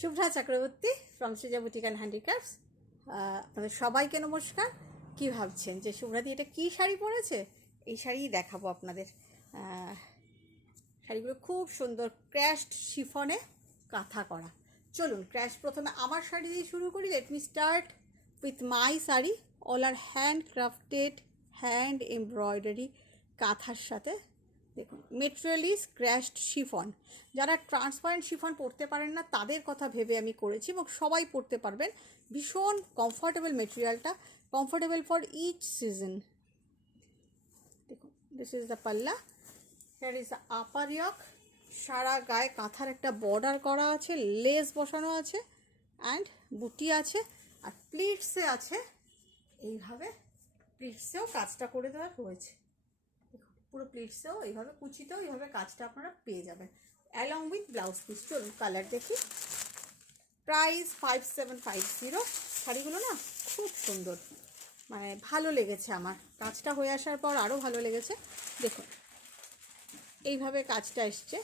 Shubhra Chakraborty from Srija boutique and handicrafts. আপনাদের সবাইকে নমস্কার। কি ভাবছেন যে শুভ্রাদি এটা কী শাড়ি পরেছে? এই শাড়িই দেখাবো আপনাদের। শাড়িগুলো খুব সুন্দর, ক্র্যাশড শিফনে কাঁথা করা। চলুন প্রথমে আমার শাড়ি দিয়ে শুরু করি। Let me start with my sari. All are handcrafted, hand embroidery কাঁথার সাথে। দেখুন, মেটেরিয়াল ইজ ক্র্যাশড শিফন। যারা ট্রান্সপারেন্ট শিফন পরতে পারেন না তাদের কথা ভেবে আমি করেছি, এবং সবাই পরতে পারবেন। ভীষণ কমফর্টেবল মেটেরিয়ালটা, কমফর্টেবল ফর ইচ সিজন। দেখুন, দিস ইজ দ্য পাল্লা, here is the upper yoke. সারা গায়ে কাঁথার একটা বর্ডার করা আছে, লেস বসানো আছে, অ্যান্ড বুটি আছে। আর প্লিটসে আছে এইভাবে, প্লিটসেও কাজটা করে দেওয়া রয়েছে। পুরো প্লিটসেও এইভাবে, কুচিতেও এইভাবে কাজটা আপনারা পেয়ে যাবেন, অ্যালং উইথ ব্লাউজ পিস। চলুন কালার দেখি। প্রাইস 5750। শাড়িগুলো না খুব সুন্দর, মানে ভালো লেগেছে আমার। কাজটা হয়ে আসার পর আরও ভালো লেগেছে। দেখুন এইভাবে কাজটা এসছে,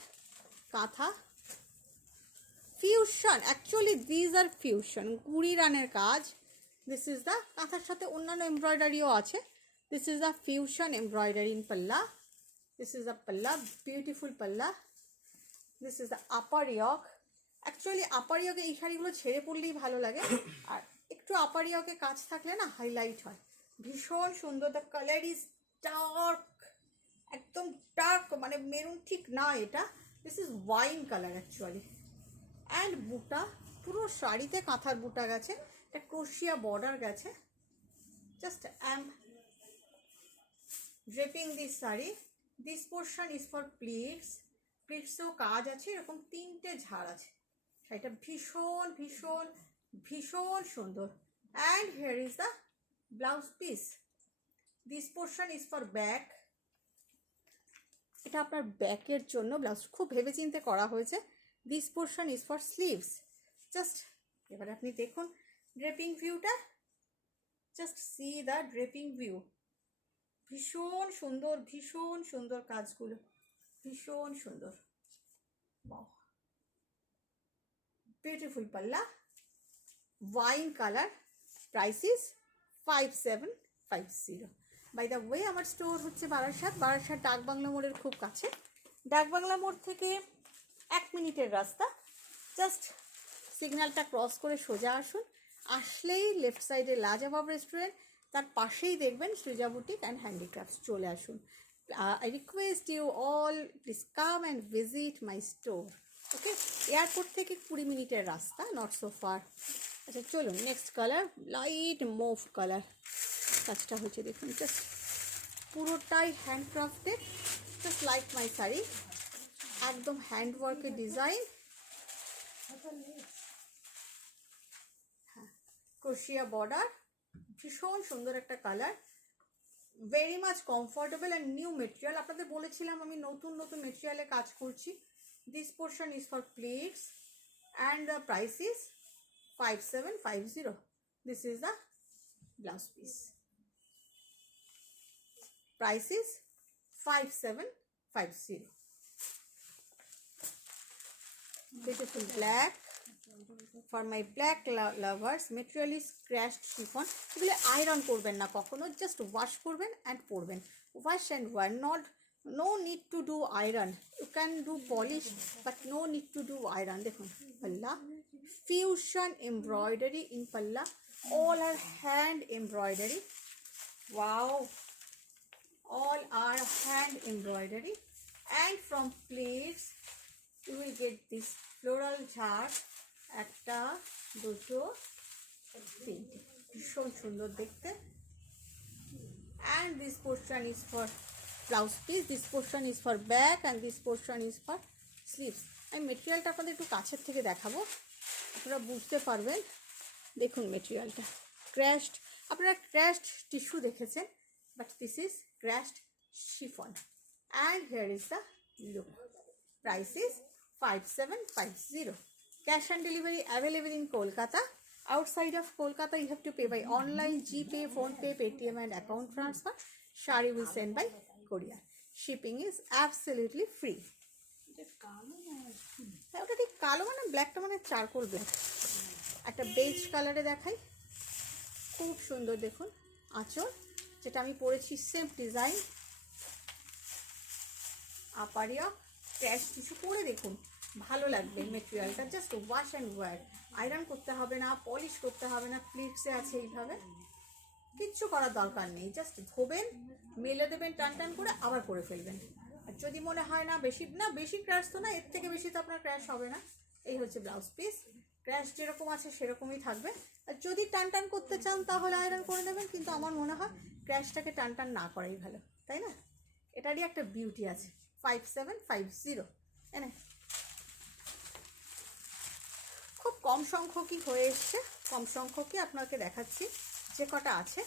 কাঁথা fusion. Actually these are fusion, গুড়ি রানের কাজ। দিস ইজ দ্য, কাঁথার সাথে অন্যান্য এমব্রয়ডারিও আছে। This is the fusion embroidery in palla. This is the palla, beautiful palla. This is the upper yoke. Actually upper yoke এই শাড়িগুলো ছেড়ে পরলেই ভালো লাগে, আর একটু upper yoke কাজ থাকলে না হাইলাইট হয়। ভীষণ সুন্দর। দ্য কালার ইজ ডার্ক, একদম ডার্ক, মানে মেরুন ঠিক না এটা। This is wine colour actually. And বুটা, পুরো শাড়িতে কাঁথার বুটা গেছে, একটা ক্রোশিয়া বর্ডার গেছে। Just draping this sari. This portion is for pleats. প্লিটসেও কাজ আছে, এরকম তিনটে ঝাড় আছে। শাড়িটা ভীষণ ভীষণ ভীষণ সুন্দর। And here is the blouse piece. This portion is for back. এটা আপনার ব্যাকের জন্য ব্লাউজ, খুব ভেবেচিন্তে করা হয়েছে। This portion is for sleeves. Just এবারে আপনি দেখুন ড্রেপিং ভিউটা, just see the draping view. ভীষণ সুন্দর, ভীষণ সুন্দর কাজগুলো, ভীষণ সুন্দর। বিউটিফুল পাল্লা, wine colour. Price is 5750। By the way, আমার স্টোর হচ্ছে বারাসাত ডাকবাংলা মোড়ের খুব কাছে। ডাকবাংলা মোড় থেকে 1 মিনিটের রাস্তা। জাস্ট সিগন্যালটা ক্রস করে সোজা আসুন, আসলেই লেফট সাইডে লাজবাব রেস্টুরেন্ট, তার পাশেই দেখবেন সৃজা বুটিক অ্যান্ড হ্যান্ডিক্রাফটস। চলে আসুন। I request you all, please come and visit my store. Okay, airport থেকে 20 মিনিটের রাস্তা, নট সো ফার। আচ্ছা চলুন, next colour light mauve colour. কাজটা হচ্ছে দেখুন, জাস্ট পুরোটাই handcrafted, just like my sari. একদম হ্যান্ডওয়ার্কের ডিজাইন। হ্যাঁ, ক্রোশিয়া বর্ডার, ভীষণ সুন্দর একটা colour. Very much comfortable and new material. আপনাদের বলেছিলাম আমি নতুন নতুন মেটেরিয়ালে কাজ করছি। This portion is for pleats and the price is 5750। This is the blouse piece. Price is 5750। Beautiful black. For my black lovers, material is crashed chiffon. এগুলো iron করবেন না কখনো, জাস্ট ওয়াশ করবেন অ্যান্ড পরবেন। Wash and wear, no need to do iron. You can do polish, but no need to do iron. দেখুন পাল্লা, fusion embroidery in palla. All are hand embroidery. Wow, all are hand embroidery. And from pleats you will get this floral ঝাড়, একটা দুটো তিনটে, ভীষণ সুন্দর দেখতে। And this portion is for blouse piece, this portion is for back, and this portion is for sleeves. আমি মেটেরিয়ালটা আপনাদের একটু কাছের থেকে দেখাবো, আপনারা বুঝতে পারবেন। দেখুন মেটেরিয়ালটা ক্র্যাশড, আপনারা ক্র্যাশড টিস্যু দেখেছেন, but this is crashed chiffon. And here is the look. Price is 5750. Cash on delivery available in Kolkata. Outside of Kolkata, you have to pay by online, GPay, PhonePe, Paytm, and account transfer. Shari will send by courier. Shipping is absolutely free. হ্যাঁ ওটা ঠিক কালো মানে ব্ল্যাকটা মানে charcoal black. একটা base কালারে দেখাই, খুব সুন্দর দেখুন আঁচল, যেটা আমি পরেছি সেম ডিজাইন, আপারিয়া ক্র্যাশ কিছু পরে দেখুন ভালো লাগবে। মেটেরিয়ালটা just wash and wear, iron করতে হবে না, পলিশ করতে হবে না, ফ্লিপসে আছে এইভাবে, কিচ্ছু করার দরকার নেই, জাস্ট ধোবেন, মেলে দেবেন টান টান করে, আবার করে ফেলবেন। আর যদি মনে হয় না বেশি ক্র্যাশ তো না, এর থেকে বেশি তো আপনার ক্র্যাশ হবে না। এই হচ্ছে ব্লাউজ পিস, ক্র্যাশ যেরকম আছে সেরকমই থাকবে। আর যদি টান টান করতে চান তাহলে আয়রন করে দেবেন, কিন্তু আমার মনে হয় ক্র্যাশটাকে টান টান না করাই ভালো, তাই না? এটারই একটা বিউটি আছে। 5750 এনে খুব কম সংখ্যকই হয়ে এসছে, কম সংখ্যকই আপনাকে দেখাচ্ছি যে কটা আছে।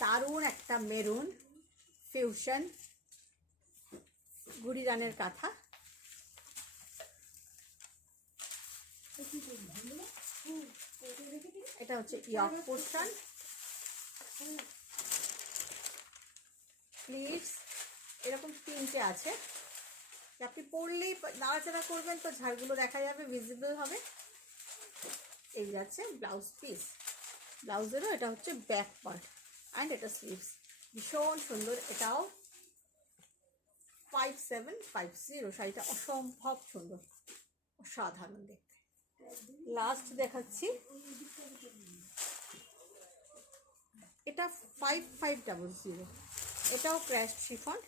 দারুণ একটা মেরুন ফিউশন গুড়িরানের কাঁথা, এটা হচ্ছে ইয়র্ক পোর্শন, প্লিটস এরকম তিনটে আছে। আপনি পরলেই নাড়াচাড়া করবেন তো ঝাড়গুলো দেখা যাবে, ভিজিবল হবে। এই যাচ্ছে ব্লাউজ পিস, ব্লাউজেরও এটা হচ্ছে ব্যাক পার্ট অ্যান্ড এটা স্লিভস, ভীষণ সুন্দর। এটাও 5750, শাড়িটা অসম্ভব সুন্দর, অসাধারণ দেখতে। লাস্ট দেখাচ্ছি, এটা 5500, এটাও crash chiffon,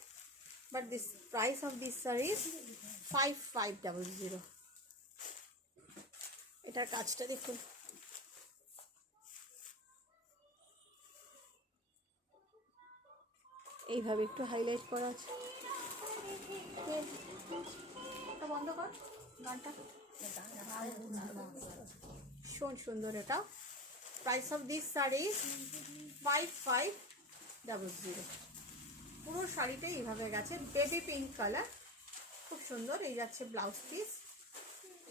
but this price of this sari is 5500। এটার কাজটা দেখুন, এইভাবে একটু হাইলাইট করা আছে। বন্ধ কর গানটা, ভীষণ সুন্দর। এটা প্রাইস অফ দিস শাড়ি 5500। পুরো শাড়িটাই এইভাবে গেছে, বেবি পিঙ্ক কালার, খুব সুন্দর। এই যাচ্ছে ব্লাউজ পিস,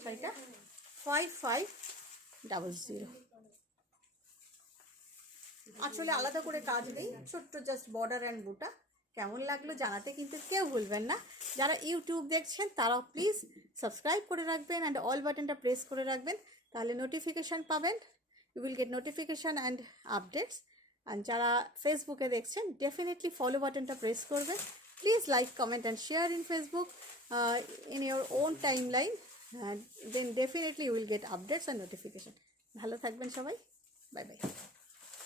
শাড়িটা 5500। আসলে আলাদা করে কাজ নেই, ছোট্ট জাস্ট বর্ডার অ্যান্ড বুটা। কেমন লাগলো জানাতে কিন্তু কেউ ভুলবেন না। যারা ইউটিউব দেখছেন তারাও প্লিজ সাবস্ক্রাইব করে রাখবেন অ্যান্ড অল বাটনটা প্রেস করে রাখবেন, তাহলে নোটিফিকেশান পাবেন, you will get notification and updates. আর যারা ফেসবুকে দেখছেন ডেফিনেটলি ফলো বাটনটা প্রেস করবেন। Please like, comment and share in Facebook in your own timeline, and then definitely you will get updates and notification. ভালো থাকবেন সবাই, বাই বাই।